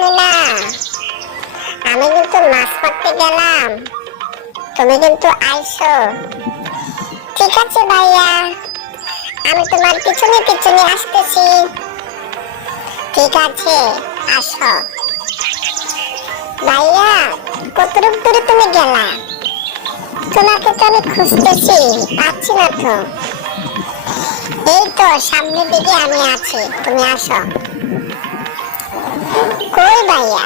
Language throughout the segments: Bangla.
মিনা, আমি কিন্তু মাছ মারতে গেলাম, তুমি কিন্তু আইসো। ঠিক আছে ভাইয়া, আমি তোমার পিছনে পিছনে আসতেছি। ঠিক আছে, আসো। ভাইয়া, কতটুক দূরে তুমি গেলা? তোমাকে তো আমি খুঁজতেছি, পাচ্ছি না তো। এই তো সামনের দিকে আমি আছি, তুমি আসো। কই ভাইয়া?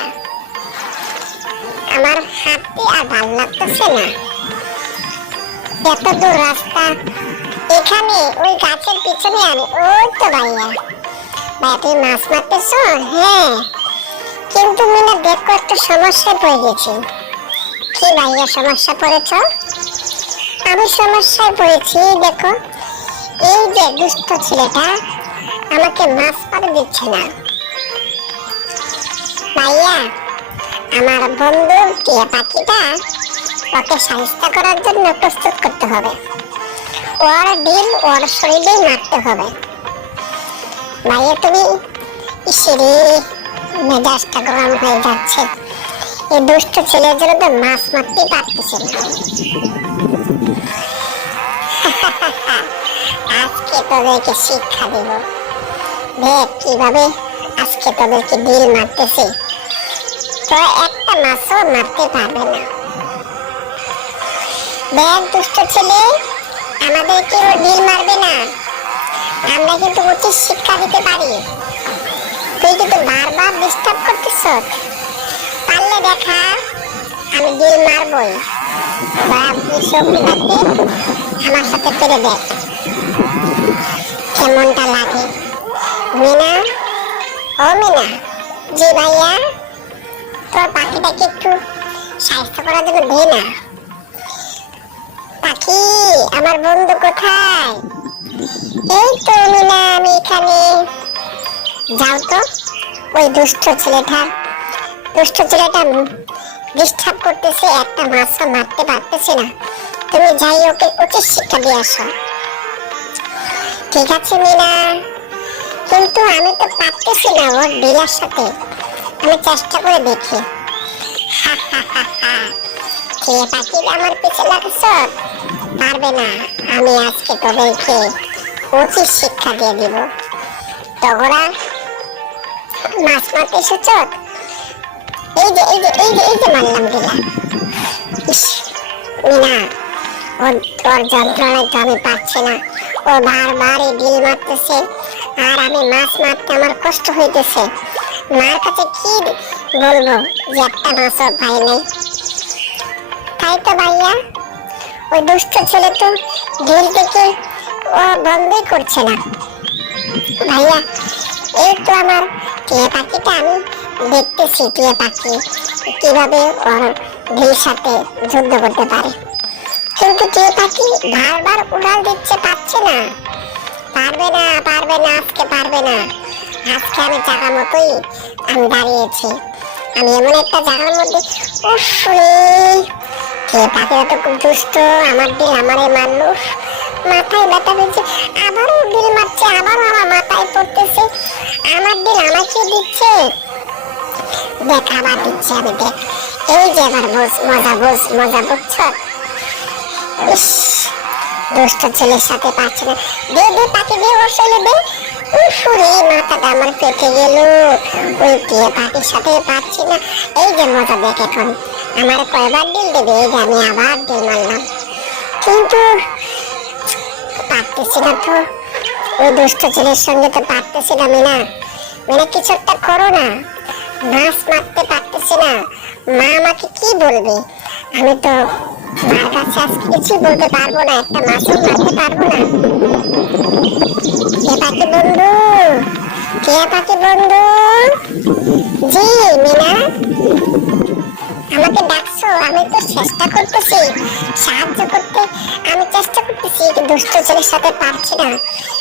আমার হাঁটতে আর ভালো লাগতেছে না, এত দূর রাস্তা। এখানে ওই গাছের পিছনে আমি। ওই তো ভাইয়া। ভাইয়া তুমি মাছ মারতেছো? হ্যাঁ, কিন্তু মিনা দেখো একটু সমস্যায় পড়ে গেছি। কি ভাইয়া সমস্যা পড়েছ? আমি সমস্যায় পড়েছি, দেখো এই যে দুষ্ট ছেলেটা আমাকে মাছ মারতে দিচ্ছে না। ভাইয়া, আমার বন্ধু টিয়া পাখিটা, ওকে সাহায্য করার জন্য প্রস্তুত করতে হবে। ওর ডিম ওর শরীরেই মারতে হবে। ভাইয়া তুমি, ইসিরে মেজাজটা গরম হয়ে যাচ্ছে। এই দুষ্ট ছেলের জন্য তো মাছ মারতেই পারতেছে না। আজকে তোদেরকে শিক্ষা দেব। দেখ কিভাবে আজকে তোদেরকে ডিল মারতেছি। তো একটা মাছও মারতে পারবে না। দেখ দুষ্ট ছেলে, আমাদেরকে ও ডিল মারবে না। আমরা কিন্তু উচিত শিক্ষা দিতে পারি। তুই কিন্তু বারবার ডিস্টার্ব করতেছ। পারলে দেখা, আমি ডিল মারবই। আমার সাথে পেরে দেখ কেমনটা লাগে। মিনা, ও মিনা। জি ভাইয়া, তোর পাখিটাকে একটু সাহায্য করার জন্য দে না। পাখি, আমার বন্ধু কোথায়? এই তো মিনা, আমি এখানে। যাও তো, ওই দুষ্ট ছেলেটা ডিস্টার্ব করতেছে, একটা মাছও মারতে পারতেছে না। তুমি যাই ওকে উচিত শিক্ষা দিয়ে আসো। ঠিক আছে মিনা, কিন্তু আমি তো পারতেছি না ওর ডিলার সাথে। আমি চেষ্টা করে দেখি। কে পাখি আমার পিছে লাগছ? পারবে না। আমি আজকে তোদেরকে উচিত শিক্ষা দিয়ে দিব। তগরা মাছ মারতে এসেছ? এই যে মারলাম দিলা। মিনা, ওর যন্ত্রণায় তো আমি পারছি না। ও বারবার এই ডিল মারতেছে, আর আমি মাছ মারতে আমার কষ্ট হইতেছে। মার কাছে কি বলবো যে একটা মাছও পাই নাই। তাই তো ভাইয়া, ওই দুষ্ট ছেলে তো ডিল থেকে ও বন্ধই করছে না। ভাইয়া, এই তো আমার টিয়া পাখিটা, আমি দেখতেছি টিয়া পাখি কিভাবে ওর ডিল সাথে যুদ্ধ করতে পারে। কিন্তু টিয়া পাখি বারবার উড়াল দিচ্ছে, পাচ্ছে না। পারবে না, আজকে পারবে না। আজকে আমি জায়গা মতোই আমি দাঁড়িয়েছি। আমি এমন একটা জায়গার মধ্যে, টিয়া পাখিটা তো খুব দুষ্ট। আমার ডিল আমারে মারলো, মাথায় ব্যথা পেয়েছে। আবারও ডিল মারছে, আবারও আমার মাথায় পড়তেছে। আমার ডিল আমাকে দিচ্ছে, দেখ আবার দিচ্ছে। আমি দেখ, এই যে আবার মজা বুঝছ। ইস, দুষ্ট ছেলের সাথে পারছে না। দে পাখি, দে ওর শৈলে দে। মাথাটা আমার পেটে গেল। ওই টিয়া পাখির সাথে পারছি না। এই যে মজা দেখ, এখন আমার কয়বার ডিল দেবে। এই যে আমি আবার ডিল মারলাম, কিন্তু পারতেছি না তো। ওই দুষ্ট ছেলের সঙ্গে তো পারতেছি না। মিনা, কিছু একটা করো না। মাছ মারতে পারতেছি না। মা আমাকে কি বলবে? আমি তো মার কাছে আজকে কিছুই বলতে পারবো না, একটা মাছও মারতে পারবো না। টিয়া পাখি বন্ধু, জি মিনা, আমাকে ডাকছো? আমি তো চেষ্টা করতেছি সাহায্য করতে, আমি চেষ্টা করতেছি, দুষ্ট ছেলের সাথে পারছি না।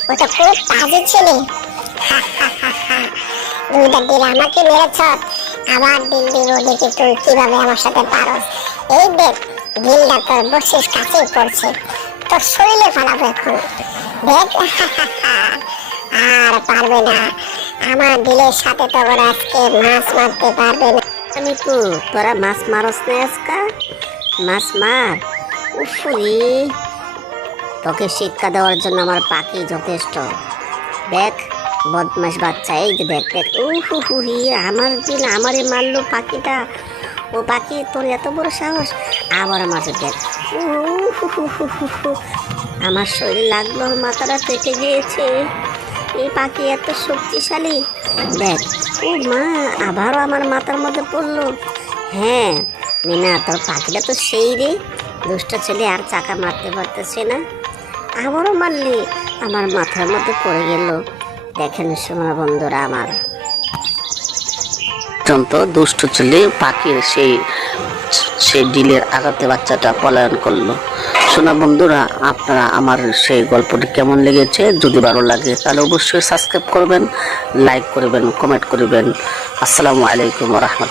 ওটা খুব বাজে ছেলে। দুইটা দিল আমাকে মেরেছ, আবার দিল দিব, দেখি তুই কিভাবে আমার সাথে পারস। এই দেখ, দিলটা তোর বসিস কাছেই পড়ছে, তোর শরীরে ফালাবো এখন। দেখ, আর পারবে না। আমার ডিলের সাথে তো ওরা আজকে মাছ মারতে পারবে না। আমি তো তোরা মাছ মারস না আজকা, মাছ মার। উফুরি, তোকে শিক্ষা দেওয়ার জন্য আমার পাখি যথেষ্ট। দেখ বদমাস বাচ্চা, এই যে দেখ দেখ, উহুহুহি, আমার দিন আমারে মারলো পাখিটা। ও পাখি, তোর এত বড় সাহস, আবার মাঝে দেখ। উহুহুহুহু, আমার শরীর লাগলো, মাথাটা পেটে গিয়েছে। এই পাখি এত শক্তিশালী, দেখ। ও মা, আবারও আমার মাথার মধ্যে পড়লো। হ্যাঁ মিনা, তোর পাখিটা তো সেই রে, দুষ্ট ছেলে, আর চাকা মারতে পারতেছে না, আবারও মারলি, আমার মাথার মধ্যে পড়ে গেল। দেখেন সোনা বন্ধুরা, আমার অত্যন্ত দুষ্ট ছেলে পাখির সেই ডিলের আঘাতে বাচ্চাটা পলায়ন করলো। শোনা বন্ধুরা, আপনারা আমার সেই গল্পটি কেমন লেগেছে, যদি ভালো লাগে তাহলে অবশ্যই সাবস্ক্রাইব করবেন, লাইক করবেন, কমেন্ট করবেন। আসসালামু আলাইকুম ওয়া রাহমাতুল্লাহ।